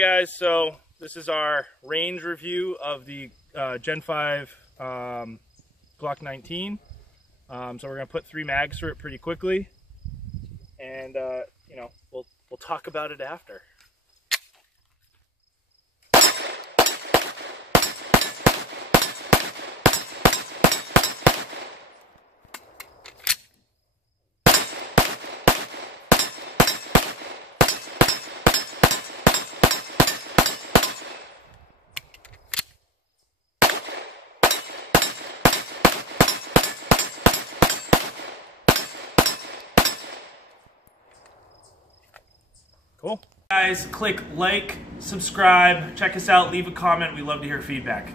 Guys, so this is our range review of the Gen 5 Glock 19. So we're gonna put 3 mags through it pretty quickly, and you know, we'll talk about it after. Cool. Guys, click like, subscribe, check us out, leave a comment. We love to hear feedback.